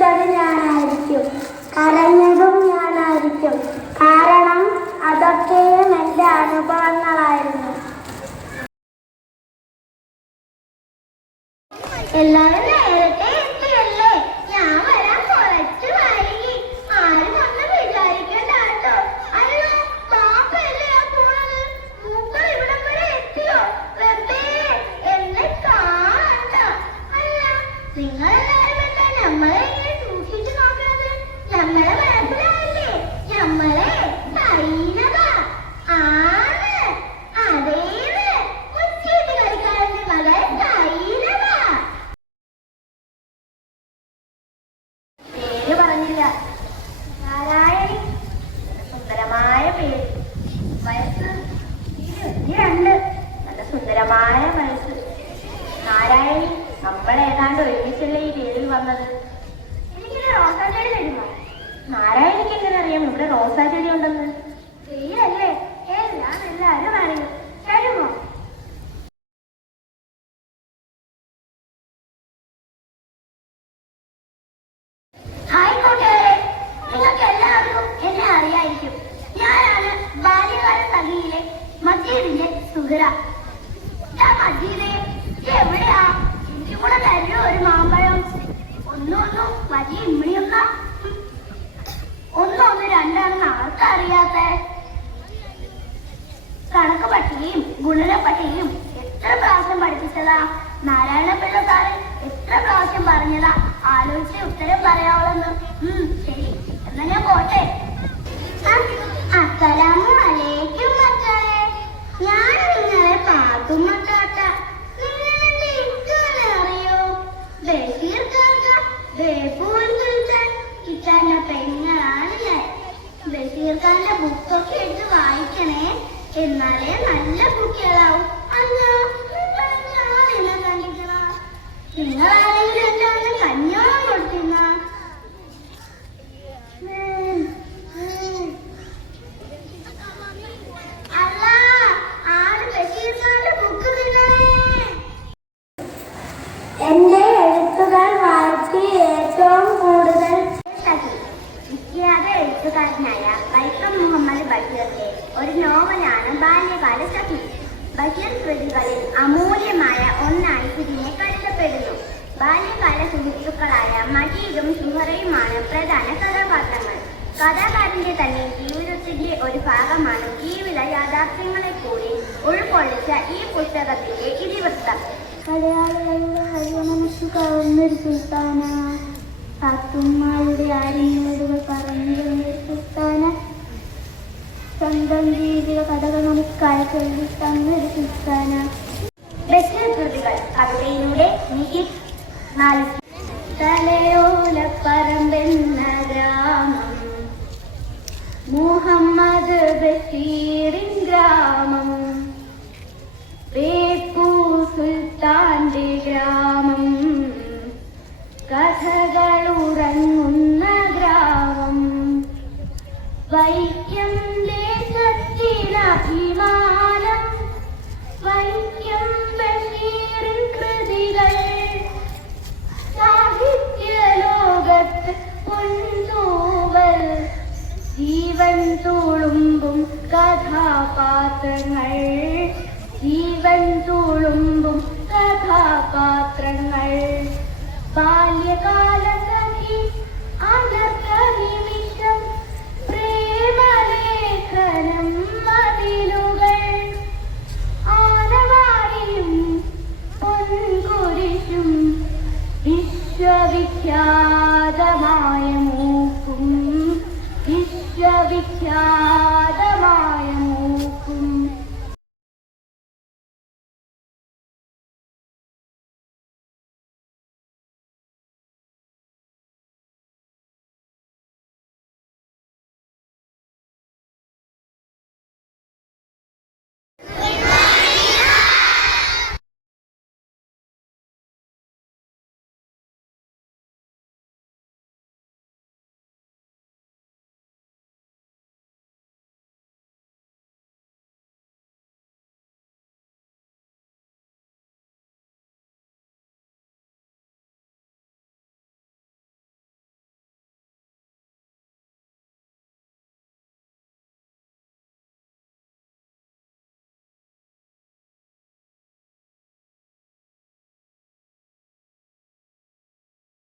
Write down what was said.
ചിരിച്ചത് ഞാനായിരിക്കും, കരഞ്ഞതും ഞാനായിരിക്കും. കാരണം അതൊക്കെയും എൻ്റെ അനുഭവങ്ങളായിരുന്നു. എല്ലാവരും നേരത്തെ എത്തിയല്ലേ? ഞാൻ വരാൻ കുറച്ച് വൈകി. ആരും ഒന്നും വിചാരിക്കണ്ട കേട്ടോ. അയ്യോ, പാപ്പല്ലേ ആ പോണത്? മൂക്കൾ ഇവിടം വരെ എത്തിയോ? വെറുതെ എന്നെ കാണണ്ട. അല്ല, നിങ്ങളെല്ലാവരും എന്താ നമ്മളെ ഇങ്ങനെ സൂക്ഷിച്ചു നോക്കുന്നത്? നമ്മളെ മനസ്സിലായില്ലേ? നമ്മളെ സൈനതാ ആണ്. അതേന്ന് മുച്ചീട്ട് കളിക്കാരന്റെ മകൾ സൈനതാ. പേര് പറഞ്ഞില്ല. നാരായണി. സുന്ദരമായ പേര്. വയസ്സ് 22. നല്ല സുന്ദരമായ വയസ്സ്. നാരായണി. നമ്മളേതാണ്ട് ഒരുമിച്ചല്ലേ ഈ പേരിൽ വന്നത്. എനിക്കിത് റോസാ ചെടി തരുമോ? നാരായണിക്ക് എങ്ങനെ അറിയാം ഇവിടെ റോസാ ചെടി ഉണ്ടെന്ന്? പേരല്ലേ, എല്ലാം എല്ലാവരും അറിയും. തരുമോ? ഹായ് കൂട്ടുകാരെ, നിങ്ങൾക്ക് എല്ലാവർക്കും എന്നെ അറിയായിരിക്കും. ഞാനാണ് ബാല്യകാല സഖിയിലെ മജീദിന്റെ സുഹറ. മജീദേ, എവിടെയാ? എനിക്കും കൂടെ തരൂ ഒരു മാമ്പഴം. ഒന്നും വലിയ ഇമ്മിണിയൊന്ന. ഒന്ന് രണ്ടാണെന്ന് ആർക്കറിയാത്ത? കണക്ക് പട്ടിയും ഗുണന പട്ടിയും എത്ര പ്രാവശ്യം പഠിപ്പിച്ചതാ? നാരായണപിള്ള സാറ് എത്ര പ്രാവശ്യം പറഞ്ഞതാ? ആലോചിച്ച് ഉത്തരം പറയാവുള്ളെന്ന്. ശരി, എന്നാ ഞാൻ പോട്ടെ. അസ്സലാമു അലൈക്കും മക്കളെ. ഞാൻ നിങ്ങളെ പാത്തുമ്മ താത്ത. നിങ്ങളെന്നെ ഇക്കാനെ അറിയോ? ബഷീർ കാക്ക, ബേപ്പൂർ സുൽത്താൻ ഇക്കാന്റെ പെങ്ങളാണ് ഞാൻ. ബഷീർ ഖാന്റെ ബുക്കൊക്കെ എടുത്ത് വായിക്കണേ, എന്നാലേ നല്ല കുട്ടികളാവും. അല്ലോ, ഞാൻ എന്നെ കണ്ടിക്കണ? നിങ്ങളാരെങ്കിലും എന്താണ് കഞ്ഞോളം കൊടുത്തിരുന്ന? അല്ല, ആര് ബഷീർ ഖാന്റെ ബുക്ക് തിന്നേ? എന്റെ എഴുത്തുകൾ വായിച്ച് ഏറ്റവും കൂടുതൽ വിഖ്യാത എഴുത്തുകാരനായ വൈക്കം മുഹമ്മദ് ബഷീറിന്റെ ഒരു നോവലാണ് ബാല്യകാല സഖി. ബഷീർ കൃതികളിൽ അമൂല്യമായ ഒന്നായി ഇതിനെ കരുതപ്പെടുന്നു. ബാല്യകാല സുഹൃത്തുക്കളായ മജീദും സുഹറയുമാണ് പ്രധാന കഥാപാത്രങ്ങൾ. കഥാകാരന്റെ തന്നെ ജീവിതത്തിന്റെ ഒരു ഭാഗമാണ് ജീവിത യാഥാർത്ഥ്യങ്ങളെ കൂടി ഉൾക്കൊള്ളിച്ച ഈ പുസ്തകത്തിന്റെ ഇതിവൃത്തം. മലയാളികളുടെ ഹരിവനമു കവർന്നൊരു സുൽത്താന, പാത്തുമ്മയുടെ ആര്യങ്ങൾ പറഞ്ഞു സുൽത്താന, സ്വന്തം ജീവിത കഥകൾ നമുക്കായി ചൊല്ലിത്തന്നൊരു സുൽത്താന. ബഷീർ കൃതികൾ കവിതയിലൂടെ തലയോലപ്പറമ്പെന്ന ഗ്രാമം, മുഹമ്മദ് ബഷീറിൻ ഗ്രാമം, ബേപ്പൂർ സുൽത്താന്റെ ഗ്രാമം, കഥകളുറങ്ങുന്ന ഗ്രാമം, വൈക്കം ദേശത്തിനഭിമാനം, വൈക്കം ബഷീറിൻ കൃതികൾ, സാഹിത്യ ലോകത്ത് പൊൻതൂവൽ, ജീവൻ തുളുമ്പും കഥാപാത്രങ്ങൾ, ജീവൻ തുളുമ്പും കഥാപാത്രങ്ങൾ, ബാല്യകാല